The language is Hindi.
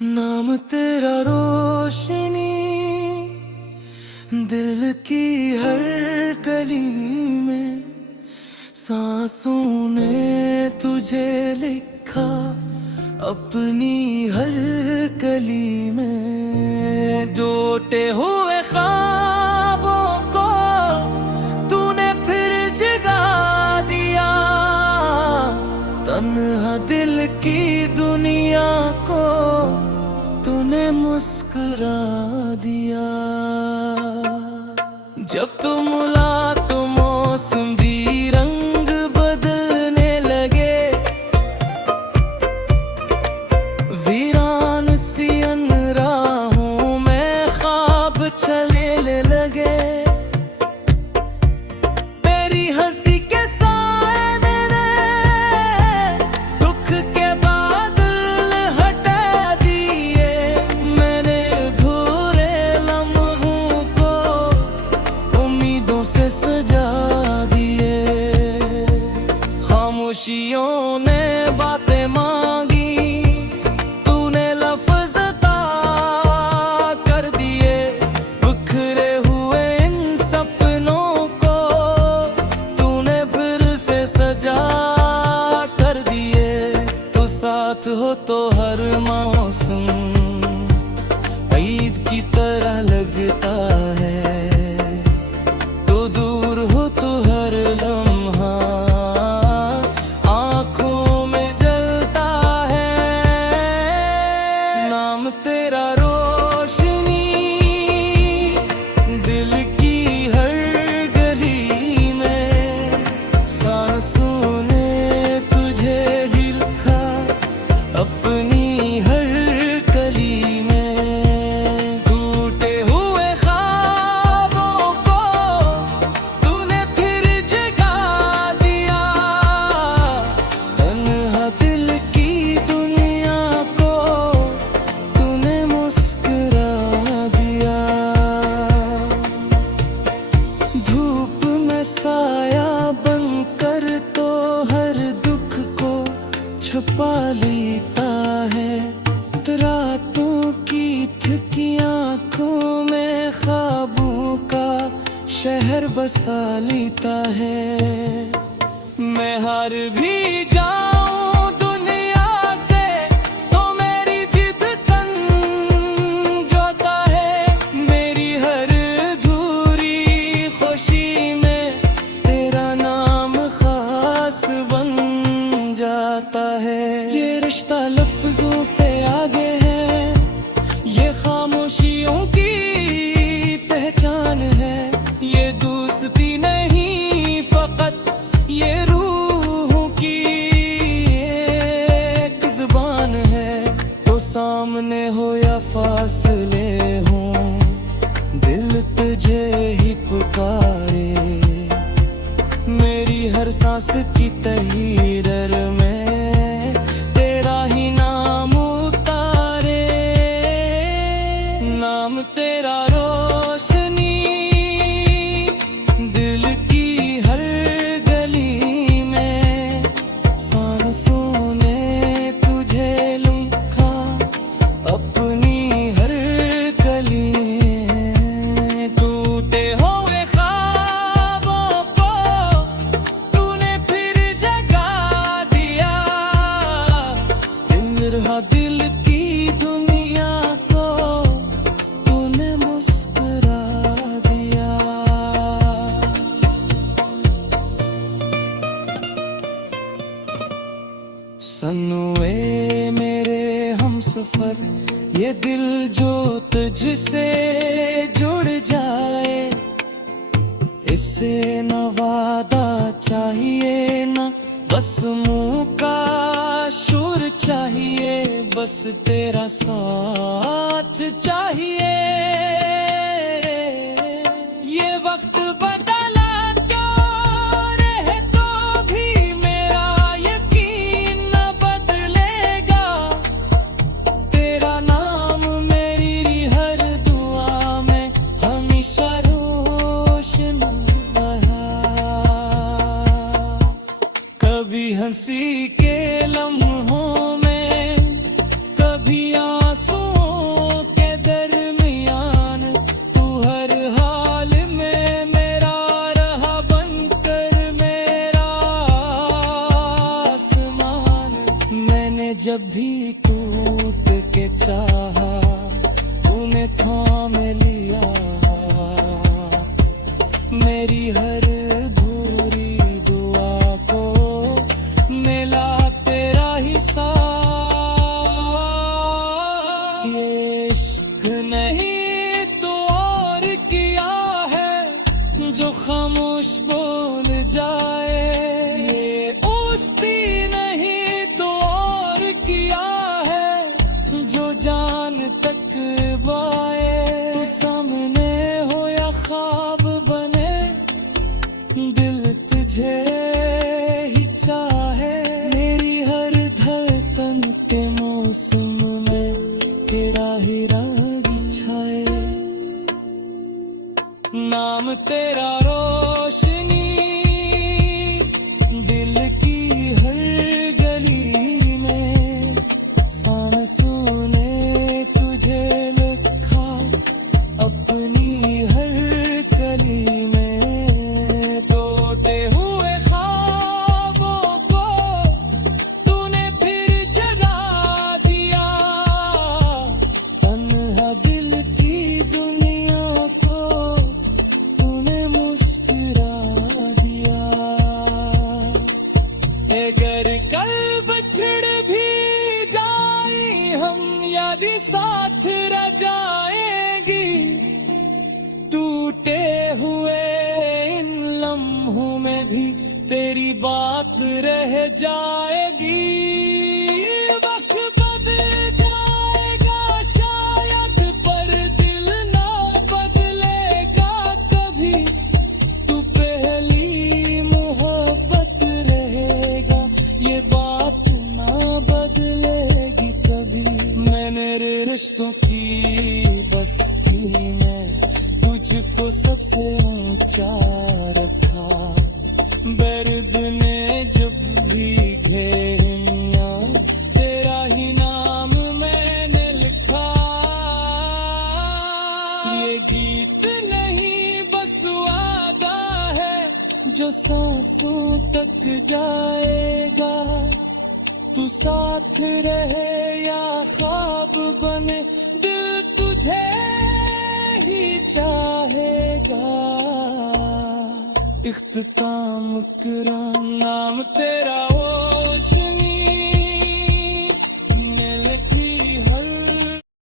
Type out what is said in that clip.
नाम तेरा रोशनी, दिल की हर गली में सांसों ने तुझे लिखा, अपनी हर कली में टूटे हुए ख्वाबों को तूने फिर जगा दिया। तन्हा दिल की दुनिया को तूने मुस्कुरा दिया। जब तुम मिला तो मौसम भी रंग बदलने लगे, वीरान सी राहों में ख्वाब चलने लगे। तेरी हंसी के साए मेरे दुख के बादल हटा दिए। मैंने अधूरे लम्हों को उम्मीदों से सजा दिए। खामोशियों ने बातें मांगी, तूने लफ्ज़ अता कर दिए। बिखरे हुए इन सपनों को तूने फिर से सजा कर दिए। तो साथ हो तो हर मौसम ईद की तरह लगता है, तो दूर हो तो हर लम्हा आँखों में जलता है। नाम तेरा रोशनी, दिल की हर गली में सांसों ने तुझे लिखा, अपनी हर कली में टूटे हुए ख्वाबों को तूने फिर जगा दिया। तन्हा दिल की दुनिया को तूने मुस्कुरा दिया। धूप में साया बनकर तो हर दुख को छुपा लेता है। रातों की थकी आँखों में ख्वाबों का शहर बसा लेता है। मैं हार भी जाऊं दुनिया से तो मेरी जिद कमजोता है। मेरी हर अधूरी खुशी में तेरा नाम खास बन जाता है। ये रिश्ता लफ्जों से आगे है, ये खामोशियों की पहचान है। ये दोस्ती नहीं फकत ये रूहों की एक जुबान है। तो सामने हो या फासले हो, दिल तुझे ही पुकारे। मेरी हर सांस की तहीरर में तेरा ही नाम उतारे। नाम तेरा रोशनी, दिल की हर गली में सांसों ने तुझे लिखा, अपनी हर कली में टूटे हुए ख्वाबों को तूने फिर जगा दिया। तन्हा दिल की दुनिया को तूने मुस्कुरा दिया। सनोए मेरे हमसफर, ये दिल जो तुझसे जुड़ जाए, इससे न वादा चाहिए न बस मुँह का शूर चाहिए। बस तेरा साथ चाहिए। ये वक्त बदला क्यों रहे तो भी मेरा यकीन न बदलेगा। तेरा नाम मेरी हर दुआ में हमेशा रोशन रहा। कभी हंसी के लम्हों में, कभी आंसू चाहा, तूने थाम लिया मेरी हर अधूरी दुआ को, मिला तेरा ही साथ। ये इश्क नहीं तो और किया है जो खामोश बोल जाए, ये उश्ती नहीं तो और किया है जो जान तक बाए। तू सामने हो या ख्वाब बने, दिल तुझे ही चाहे। मेरी हर धड़कन के मौसम में तेरा ही राग छाए। नाम तेरा रोशनी दिल की हर गली में, सांसों ने तुझे लिखा अपनी हर कली में। टूटे हुए ख्वाबों को तूने फिर जगा दिया, तन्हा दिल की दुनिया को तूने मुस्कुरा दिया। अगर कल बछड़ भी जाए हम, यादें साथ रह जाएंगी। टूटे हुए इन लम्हों में भी तेरी बात रह जाएगी। वक्त बदल जाएगा शायद, पर दिल ना बदलेगा कभी। तू पहली मोहब्बत रहेगा, ये बात ना बदलेगी कभी। मैंने रिश्तों की बस्ती में तुझको सबसे ऊंचा रखा। दर्द ने जब भी घेरिया, तेरा ही नाम मैंने लिखा। ये गीत नहीं बस वादा है जो सांसों तक जाएगा। तू साथ रहे या ख्वाब बने, दिल तुझे ही चाहेगा। इख्तिताम करा नाम तेरा वो